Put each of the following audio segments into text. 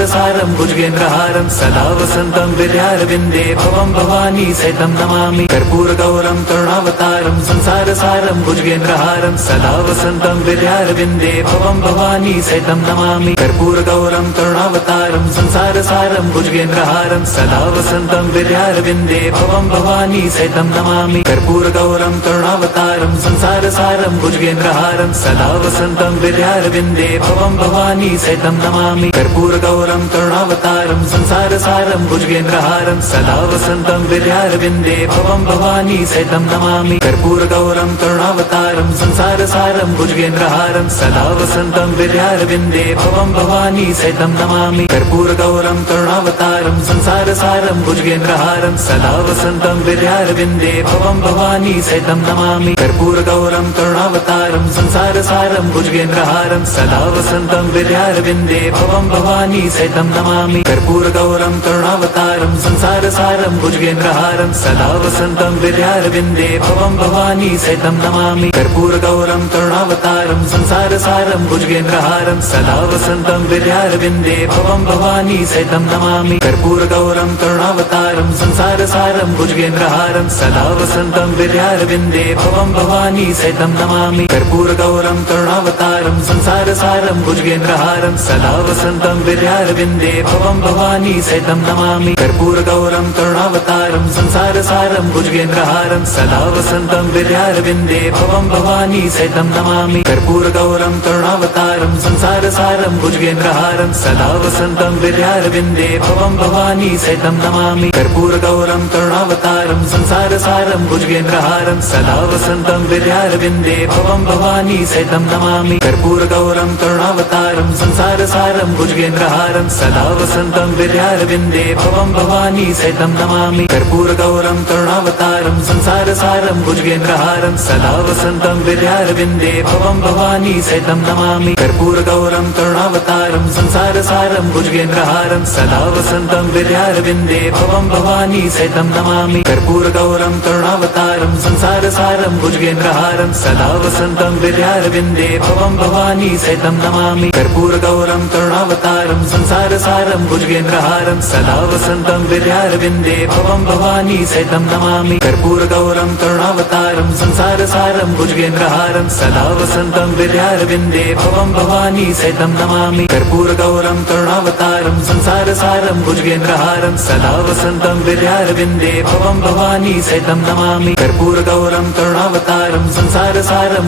संसारसारं भुजगेन्द्रहारं सदा वसन्तं विद्यारविन्दे भवं भवानी सहितं नमामि कर्पूरगौरं करुणावतारं संसारसारं भुजगेन्द्रहारं सदा वसन्तं विद्यारविन्दे भवं भवानी सहितं नमामि कर्पूरगौरं करुणावतारं संसारसारं भुजगेन्द्रहारं सदा वसन्तं विद्यारविन्दे भवं भवानी सहितं नमामि कर्पूरगौरं करुणावतारं संसारसारं भुजगेन्द्रहारं सदा वसन्तं विद्यारविन्दे भवं भवानी सहितं नमामि कर्पूरगौरं करुणावतारं संसारसारं भुजगेन्द्रहारं सदा वसन्तं विद्यारविन्दे भवं भवानी सहितं नमामि कर्पूरगौरं करुणावतारं संसारसारं भुजगेन्द्रहारं सदा वसन्तं विद्यारविन्दे भवं भवानी सहितं नमामि कर्पूरगौरं करुणावतारं संसारसारं भुजगेन्द्रहारं सदा वसन्तं विद्यारविन्दे भवं भवानी सहितं नमामि कर्पूरगौरं करुणावतारं संसारसारं भुजगेन्द्रहारं सदा वसन्तं विद्यारविन्दे भवं भवानी सहितं नमामि कर्पूरगौरं करुणावतारं संसारसारं भुजगेन्द्रहारं सदा वसन्तं विद्यारविन्दे भवं भवानी सहितं नमामि कर्पूरगौरं करुणावतारं संसारसारं भुजगेन्द्रहारं सदा वसन्तं विद्यारविन्दे भवं भवानी सहितं नमामि कर्पूरगौरं करुणावतारं संसारसारं भुजगेन्द्रहारं सदा वसन्तं विद्यारविन्दे भवं भवानी सहितं नमामि कर्पूरगौरं करुणावतारं संसारसारं भुजगेन्द्रहारं सदा वसन्तं विद्यारविन्दे भवं भवानी सहितं नमामि कर्पूरगौरं करुणावतारं संसारसारं भुजगेन्द्रहारं सदा वसन्तं विद्यारविन्दे भवं भवानी सहितं नमामि कर्पूरगौरं करुणावतारं संसारसारं भुजगेन्द्रहारं सदा वसन्तं विद्यारविन्दे भवं भवानी सहितं नमामि कर्पूरगौरं करुणावतारं संसारसारं भुजगेन्द्रहारं सदा वसन्तं विद्यारविन्दे भवं भवानी सहितं नमामि कर्पूरगौरं करुणावतारं संसारसारं भुजगेन्द्रहारं सदा वसन्तं विद्यारविन्दे भवं भवानी सहितं नमामि कर्पूरगौरं करुणावतारं संसारसारं भुजगेन्द्रहारं सदा वसन्तं विद्यारविन्दे भवं भवानी सहितं नमामि कर्पूरगौरं करुणावतारं संसारसारं भुजगेन्द्रहारं सदा वसन्तं विद्यारविन्दे भवं भवानी सहितं नमामि कर्पूरगौरं करुणावतारं संसारसारं भुजगेन्द्रहारं सदा वसन्तं विद्यारविन्दे भवं भवानी सहितं नमामि कर्पूरगौरं करुणावतारं संसारसारं भुजगेन्द्रहारं सदा वसन्तं विद्यारविन्दे भवं भवानी सहितं नमामि कर्पूरगौरं करुणावतारं संसारसारं भुजगेन्द्रहारं सदा वसन्तं विद्यारविन्दे भवं भवानी सहितं नमामि कर्पूरगौरं करुणावतारं संसारसारं भुजगेन्द्रहारं सदा वसन्तं विद्यारविन्दे भवं भवानी सहितं नमामि कर्पूरगौरं करुणावतारं संसारसारं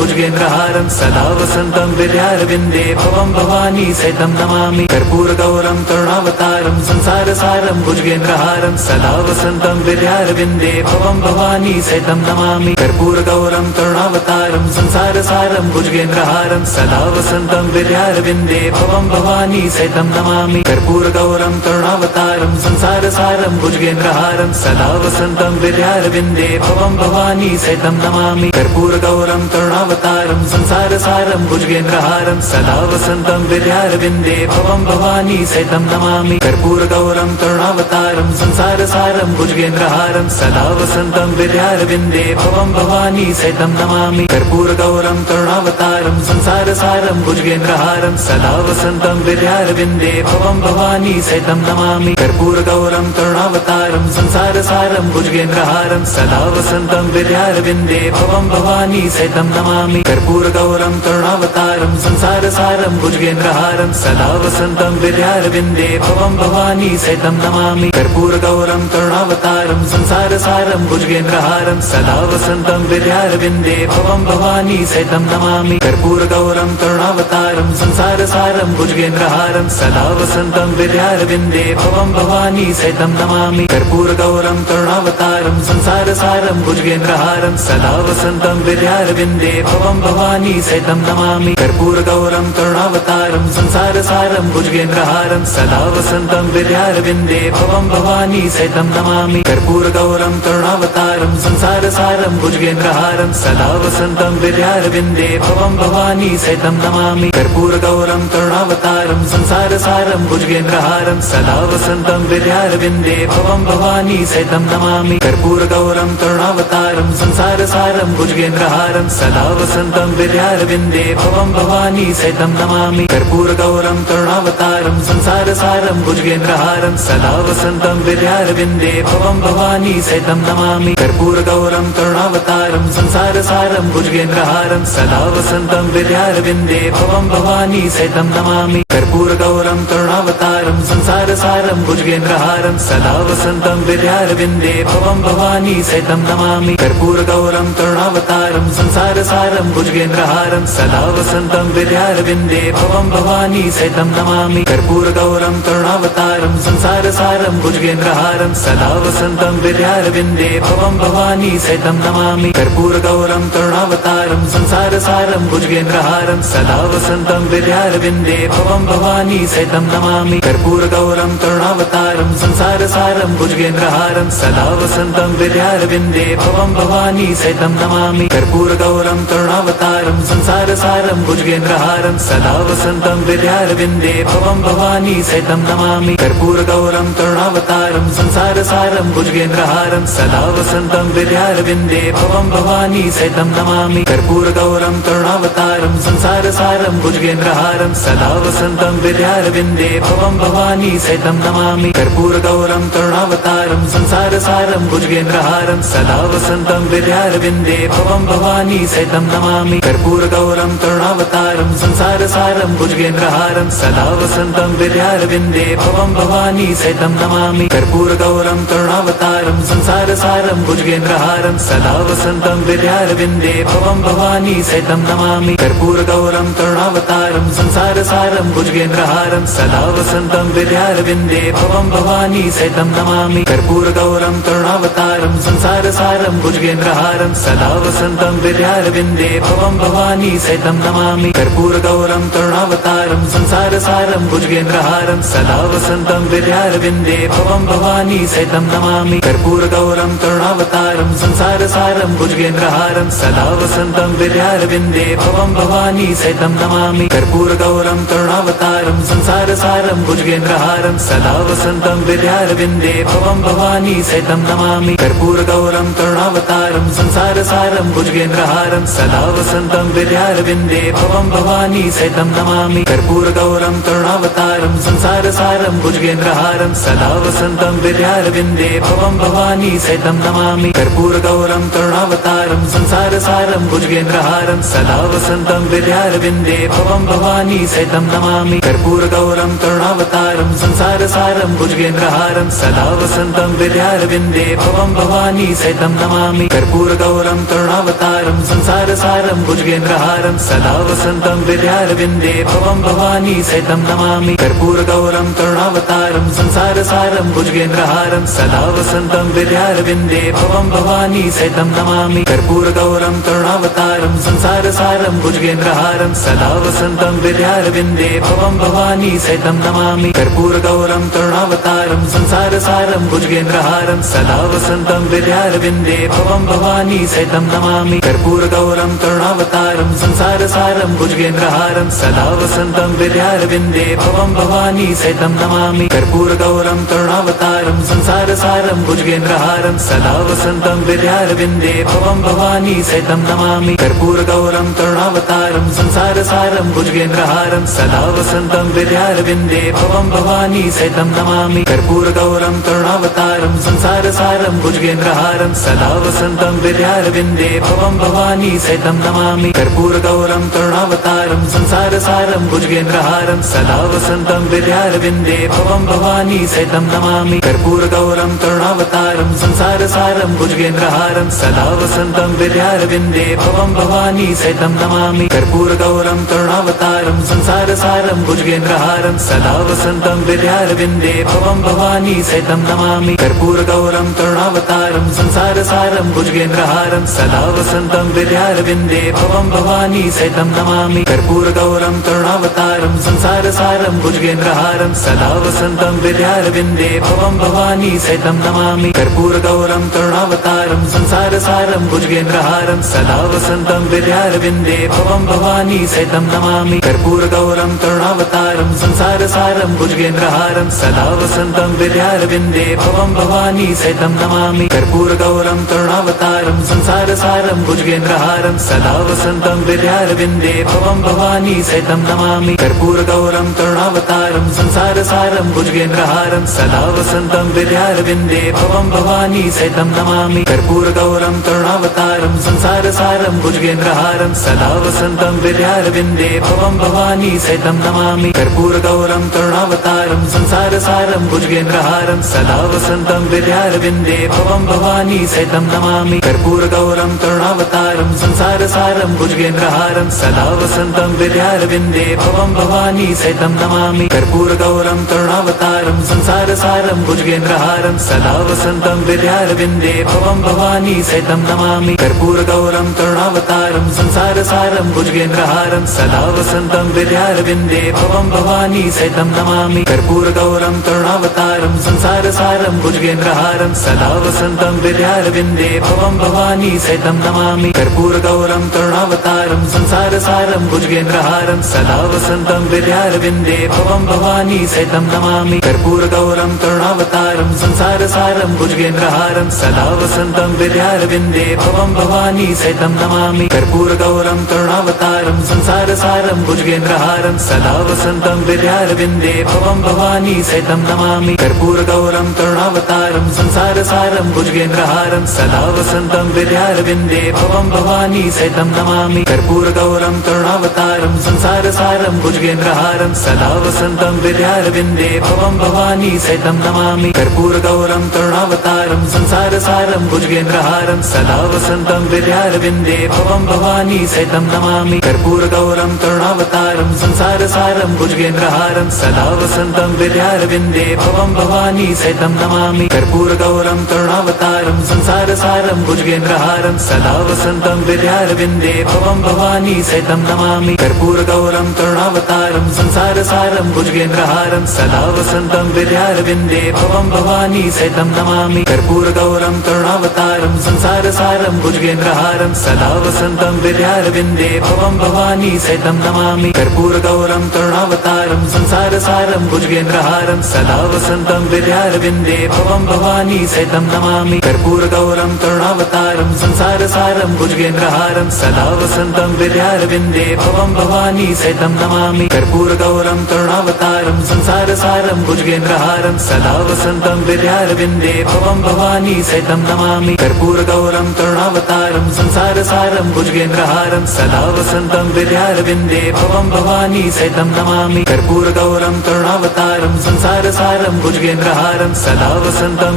भुजगेन्द्रहारं सदा वसन्तं विद्यारविन्दे भवं भवानी सहितं नमामि कर्पूरगौरं करुणावतारं संसारसारं भुजगेन्द्रहारं सदा वसन्तं विद्यारविन्दे भवं भवानी सहितं नमामि कर्पूरगौरं करुणावतारं संसारसारं भुजगेन्द्रहारं सदा वसन्तं विद्यारविन्दे भवं भवानी सहितं नमामि कर्पूरगौरं करुणावतारं संसारसारं भुजगेन्द्रहारं सदा वसन्तं विद्यारविन्दे भवं भवानी सहितं नमामि कर्पूरगौरं करुणावतारं संसारसारं भुजगेन्द्रहारं सदा वसन्तं विद्यारविन्दे भवं भवानी सहितं नमामि कर्पूरगौरं करुणावतारं संसारसारं भुजगेन्द्रहारं सदा वसन्तं विद्यारविन्दे भवं भवानी सहितं नमामि कर्पूरगौरं करुणावतारं संसारसारं भुजगेन्द्रहारं सदा वसन्तं विद्यारविन्दे भवं भवानी सहितं नमामि कर्पूरगौरं करुणावतारं संसारसारं भुजगेन्द्रहारं सदा वसन्तं विद्यारविन्दे भवं भवानी सहितं नमामि कर्पूरगौरं करुणावतारं संसारसारं भुजगेन्द्रहारं सदा वसन्तं विद्यारविन्दे भवं भवानी सहितं नमामि कर्पूरगौरं करुणावतारं संसारसारं भुजगेन्द्रहारं सदा वसन्तं विद्यारविन्दे भवं भवानी सहितं नमामि कर्पूरगौरं करुणावतारं संसारसारं भुजगेन्द्रहारं सदा वसन्तं विद्यारविन्दे भवं भवानी सहितं नमामि कर्पूरगौरं करुणावतारं संसारसारं भुजगेन्द्रहारं सदा वसन्तं विद्यारविन्दे भवं भवानी सहितं नमामि कर्पूरगौरं करुणावतारं संसारसारं भुजगेन्द्रहारं सदा वसन्तं विद्यारविन्दे भवं भवानी सहितं नमामि कर्पूरगौरं करुणावतारं संसारसारं भुजगेन्द्रहारं सदा वसन्तं विद्यारविन्दे भवं भवानी सहितं नमामि कर्पूरगौरं करुणावतारं भुजगेन्द्रहारं संसारसारं भुजगेन्द्रहारं सदा वसन्तं हृदयारविन्दे भवं भवानी सहितं नमामि कर्पूरगौरं करुणावतारं संसारसारं भुजगेन्द्रहारं सदा वसन्तं हृदयारविन्दे भवं भवानी सहितं नमामि कर्पूरगौरं करुणावतारं संसारसारं भुजगेन्द्रहारं सदा वसन्तं हृदयारविन्दे भवं भवानी सहितं नमामि कर्पूरगौरं करुणावतारं संसारसारं भुजगेन्द्रहारं सदा वसन्तं हृदयारविन्दे भवं भवानी सहितं नमामि कर्पूरगौरं करुणावतारं संसारसारं भुजगेन्द्रहारं सदा वसन्तं हृदयारविन्दे भवं भवानी सहितं नमामि कर्पूरगौरं करुणावतारं संसारसारं भुजगेन्द्रहारं सदा वसन्तं हृदयारविन्दे भवं भवानी सहितं नमामि कर्पूरगौरं करुणावतारं संसारसारं भुजगेन्द्रहारं सदा वसन्तं हृदयारविन्दे भवं भवानी सहितं नमामि कर्पूरगौरं करुणावतारं संसारसारं भुजगेन्द्रहारं सदा वसन्तं हृदयारविन्दे भवं भवानी सहितं नमामि कर्पूरगौरं करुणावतारं संसारसारं भुजगेन्द्रहारं सदा वसन्तं हृदयारविन्दे भवं भवानी सहितं नमामि कर्पूरगौरं करुणावतारं संसारसारं भुजगेन्द्रहारं सदा वसन्तं हृदयारविन्दे भवं भवानी सहितं नमामि कर्पूरगौरं करुणावतारं संसारसारं भुजगेन्द्रहारं सदा वसन्तं हृदयारविन्दे भवं भवानी सहितं नमामि कर्पूरगौरं करुणावतारं संसारसारं भुजगेन्द्रहारं सदा वसन्तं हृदयारविन्दे भवं भवानी सहितं नमामि कर्पूरगौरं करुणावतारं संसारसारं भुजगेन्द्रहारं सदा वसन्तं हृदयारविन्दे भवं भवानी सहितं नमामि कर्पूरगौरं करुणावतारं संसारसारं भुजगेन्द्रहारं सदा वसन्तं हृदयारविन्दे भवं भवानी सहितं नमामि कर्पूरगौरं करुणावतारं संसारसारं भुजगेन्द्रहारं सदा वसन्तं हृदयारविन्दे भवं भवानी सहितं नमामि कर्पूरगौरं करुणावतारं संसारसारं भुजगेन्द्रहारं सदा वसन्तं हृदयारविन्दे भवं भवानी सहितं नमामि कर्पूरगौरं करुणावतारं संसारसारं भुजगेन्द्रहारं सदा वसन्तं हृदयारविन्दे भवं भवानी सहितं नमामि कर्पूरगौरं करुणावतारं संसारसारं भुजगेन्द्रहारं सदा वसन्तं हृदयारविन्दे भवं भवानी सहितं नमामि कर्पूरगौरं करुणावतारं संसारसारं भुजगेन्द्रहारं सदा वसन्तं हृदयारविन्दे भवं भवानी सहितं नमामि कर्पूरगौरं करुणावतारं संसारसारं भुजगेन्द्रहारं सदा वसन्तं हृदयारविन्दे भवं भवानी सहितं नमामि कर्पूरगौरं करुणावतारं संसारसारं भुजगेन्द्रहारं सदा वसन्तं हृदयारविन्दे भवं भवानी सहितं नमामि कर्पूरगौरं करुणावतारं संसारसारं भुजगेन्द्रहारं सदा वसन्तं हृदयारविन्दे भवं भवानी सहितं नमामि कर्पूरगौरं करुणावतारं संसारसारं भुजगेन्द्रहारं सदा वसन्तं हृदयारविन्दे भवं भवानी सहितं नमामि कर्पूरगौरं करुणावतारं संसारसारं भुजगेन्द्रहारं सदा वसन्तं हृदयारविन्दे भवं भवानी सहितं नमामि कर्पूरगौरं करुणावतारं संसारसारं भुजगेन्द्रहारं सदा वसन्तं हृदयारविन्दे भवं भवानी सहितं नमामि कर्पूरगौरं करुणावतारं संसारसारं भुजगेन्द्रहारं सदा वसन्तं हृदयारविन्दे भवं भवानी सहितं नमामि कर्पूरगौरं करुणावतारं संसारसारं भुजगेन्द्रहारं सदा वसन्तं हृदयारविन्दे भवं भवानी सहितं नमामि कर्पूरगौरं करुणावतारं संसारसारं भुजगेन्द्रहारं सदा वसन्तं हृदयारविन्दे भवं भवानी सहितं नमामि कर्पूरगौरं करुणावतारं संसारसारं भुजगेन्द्रहारं सदा वसन्तं हृदयारविन्दे भवं भवानी सहितं नमामि कर्पूरगौरं करुणावतारं संसारसारं भुजगेन्द्रहारं सदा वसन्तं हृदयारविन्दे भवं भवानी सहितं नमामि कर्पूरगौरं करुणावतारं संसारसारं भुजगेन्द्रहारं सदा वसन्तं हृदयारविन्दे भवं भवानी सहितं नमामि कर्पूरगौरं करुणावतारं संसारसारं भुजगेन्द्रहारं सदा वसन्तं हृदयारविन्दे भवं भवानी सहितं नमामि कर्पूरगौरं करुणावतारं संसारसारं भुजगेन्द्रहारं सदा वसन्तं हृदयारविन्दे भवं भवानी सहितं नमामि कर्पूरगौरं करुणावतारं संसारसारं भुजगेन्द्रहारं सदा वसन्तं हृदयारविन्दे भवं भवानी सहितं नमामि कर्पूरगौरं करुणावतारं संसारसारं भुजगेन्द्रहारं सदा वसन्तं हृदयारविन्दे भवं भवानी सहितं नमामि कर्पूरगौरं करुणावतारं संसारसारं भुजगेन्द्रहारं सदा वसन्तं हृदयारविन्दे भवं भवानी सहितं नमामि कर्पूरगौरं करुणावतारं संसारसारं भुजगेन्द्रहारं सदा वसन्तं हृदयारविन्दे भवं भवानी सहितं नमामि कर्पूरगौरं करुणावतारं संसारसारं भुजगेन्द्रहारं सदा वसन्तं हृदयारविन्दे भवं भवानी सहितं नमामि कर्पूरगौरं करुणावतारं संसारसारं भुजगेन्द्रहारं सदा वसन्तं विद्यारविन्दे भवं भवानी सहितं नमामि कर्पूरगौरं करुणावतारं संसारसारं भुजगेन्द्रहारं सदा वसन्तं विद्यारविन्दे भवं भवानी सहितं नमामि कर्पूरगौरं करुणावतारं संसारसारं भुजगेन्द्रहारं सदा वसन्तं विद्यारविन्दे भवं भवानी सहितं नमामि कर्पूरगौरं करुणावतारं संसारसारं भुजगेन्द्रहारं सदा वसन्तं विद्यारविन्दे भवं भवानी सहितं नमामि कर्पूरगौरं करुणावतारं संसारसारं भुजगेन्द्रहारं सदा वसन्तं विद्यारविन्दे भवं भवानी सहितं नमामि कर्पूरगौरं करुणावतारं संसारसारं भुजगेन्द्रहारं सदा वसन्तं विद्यारविन्दे भवं भवानी सहितं नमामि कर्पूरगौरं करुणावतारं संसारसारं भुजगेन्द्रहारं सदा वसन्तं विद्यारविन्दे भवं भवानी सहितं नमामि कर्पूरगौरं करुणावतारं संसारसारं भुजगेन्द्रहारं सदा वसन्तं विद्यारविन्दे भवं भवानी सहितं नमामि कर्पूरगौरं करुणावतारं संसारसारं भुजगेन्द्रहारं सदा वसन्तं विद्यारविन्दे भवं भवानी सहितं नमामि कर्पूरगौरं करुणावतारं संसारसारं भुजगेन्द्रहारं सदा वसन्तं विद्यारविन्दे भवं भवानी सहितं नमामि कर्पूरगौरं करुणावतारं संसारसारं भुजगेन्द्रहारं सदा वसन्तं विद्यारविन्दे भवं भवानी सहितं नमामि कर्पूरगौरं करुणावतारं संसारसारं भुजगेन्द्रहारं सदा वसन्तं विद्यारविन्दे भवं भवानी सहितं नमामि कर्पूरगौरं करुणावतारं संसारसारं भुजगेन्द्रहारं सदा वसन्तं विद्यारविन्दे भवं भवानी सहितं नमामि कर्पूरगौरं करुणावतारं संसारसारं भुजगेन्द्रहारं सदा वसन्तं विद्यारविन्दे भवं भवानी सहितं नमामि कर्पूरगौरं करुणावतारं संसारसारं भुजगेन्द्रहारं सदा वसन्तं विद्यारविन्दे भवं भवानी सहितं नमामि कर्पूरगौरं करुणावतारं संसारसारं भुजगेन्द्रहारं सदा वसन्तं विद्यारविन्दे भवं भवानी सहितं नमामि कर्पूरगौरं करुणावतारं संसारसारं भुजगेन्द्रहारं सदा वसन्तं विद्यारविन्दे भवं भवानी सहितं नमामि कर्पूरगौरं करुणावतारं संसारसारं भुजगेन्द्रहारं सदा वसन्तं विद्यारविन्दे भवं भवानी सहितं नमामि कर्पूरगौरं करुणावतारं संसारसारं भुजगेन्द्रहारं सदा वसन्तं विद्यारविन्दे भवं भवानी सहितं नमामि कर्पूरगौरं करुणावतारं संसारसारं भुजगेन्द्रहारं सदा वसन्तं विद्यारविन्दे भवं भवानी सहितं नमामि कर्पूरगौरं करुणावतारं संसारसारं भुजगेन्द्रहारं सदा वसन्तं विद्यारविन्दे भवं भवानी सहितं नमामि कर्पूरगौरं करुणावतारं संसारसारं भुजगेन्द्रहारं सदा वसन्तं विद्यारविन्दे भवं भवानी सहितं नमामि कर्पूरगौरं करुणावतारं संसारसारं भुजगेन्द्रहारं सदा वसन्तं विद्यारविन्दे भवं भवानी सहितं नमामि कर्पूरगौरं करुणावतारं संसारसारं भुजगेन्द्रहारं सदा वसन्तं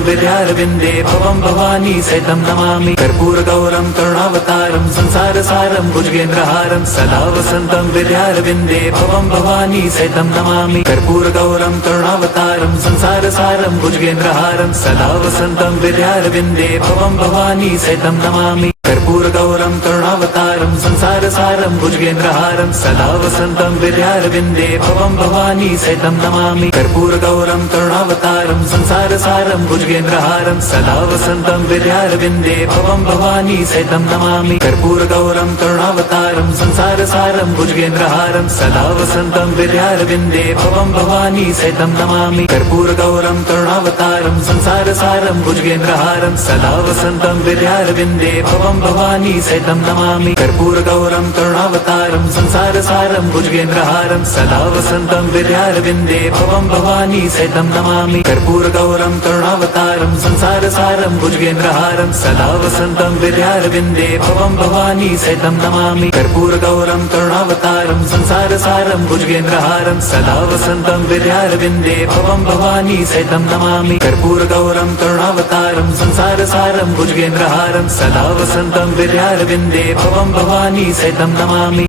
विद्यारविन्दे भवं भवानी सहितं नमामि कर्पूरगौरं करुणावतारं संसारसारं भुजगेन्द्रहारं सदा वसन्तं विद्यारविन्दे भवं भवानी सहितं नमामि कर्पूरगौरं करुणावतारं संसारसारं भुजगेन्द्रहारं सदा वसन्तं विद्यारविन्दे भवं भवानी सहितं नमामि कर्पूरगौरं करुणावतारं संसारसारं भुजगेन्द्रहारं सदा वसन्तं विद्यारविन्दे भवं भवानी सहितं नमामि कर्पूरगौरं करुणावतारं संसारसारं भुजगेन्द्रहारं सदा वसन्तं विद्यारविन्दे भवं भवानी सहितं नमामि कर्पूरगौरं करुणावतारं संसारसारं भुजगेन्द्रहारं सदा वसन्तं विद्यारविन्दे भवं भवानी सहितं नमामि कर्पूरगौरं करुणावतारं संसारसारं भुजगेन्द्रहारं सदा वसन्तं विद्यारविन्दे भवं भवानी सहितं नमामि कर्पूरगौरं करुणावतारं संसारसारं भुजगेन्द्रहारं सदा वसन्तं विद्यारविन्दे भवं भवानी सहितं नमामि कर्पूरगौरं करुणावतारं संसारसारं भुजगेन्द्रहारं सदा वसन्तं विद्यारविन्दे भवं भवानी सहितं नमामि कर्पूरगौरं करुणावतारं संसारसारं भुजगेन्द्रहारं सदा वसन्तं विद्यारविन्दे भवं भवानी सहितं नमामि कर्पूरगौरं करुणावतारं संसारसारं भुजगेन्द्रहारं सदा वसन्तं विद्यारविन्दे भवं भवानी सहितं नमामि